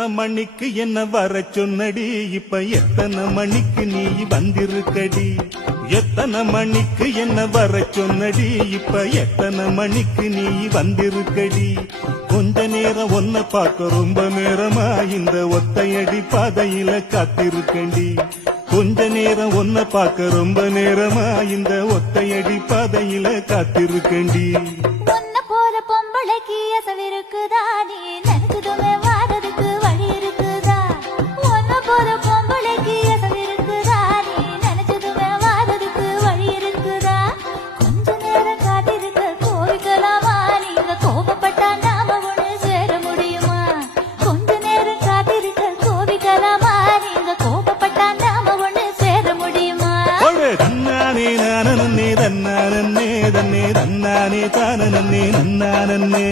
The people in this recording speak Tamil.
எத்தனை மணிக்கு என்ன வர சொன்னடி, இப்ப எத்தனை மணிக்கு நீ வந்திருக்கடி. எத்தனை மணிக்கு என்ன வர சொன்னடி, இப்ப எத்தனை மணிக்கு நீ வந்திருக்கடி. கொஞ்ச நேரம் ஒன்ன பார்க்க ரொம்ப நேரமா இந்த ஒத்தையடி பாதையில காத்திருக்கண்டி. கொஞ்ச நேரம் ஒன்ன பார்க்க ரொம்ப நேரமா இந்த ஒத்தையடி பாதையில காத்திருக்கண்டி. பொம்பளைக்கு அசவிருக்குதா, நீ நினைச்சதுமே வாரதுக்கு வழி இருக்குதா. ஒன்ன போல பொம்பளைக்கு அசவிருக்குதா, நீ நினைச்சதுமே வாரதுக்கு வழி இருக்குதா. கொஞ்ச நேரம் காத்திருக்க கோவிக்கலாமா, நீங்க கோபப்பட்டா நாம ஒண்ணு சேர முடியுமா. கொஞ்ச நேரம் காத்திருக்க கோவிக்கலாமா, நீங்க கோபப்பட்டா நாம ஒண்ணு சேர முடியுமா. தன்னானே நானே தன்னானே தன்னே தன்னானே தானே நன்னானே.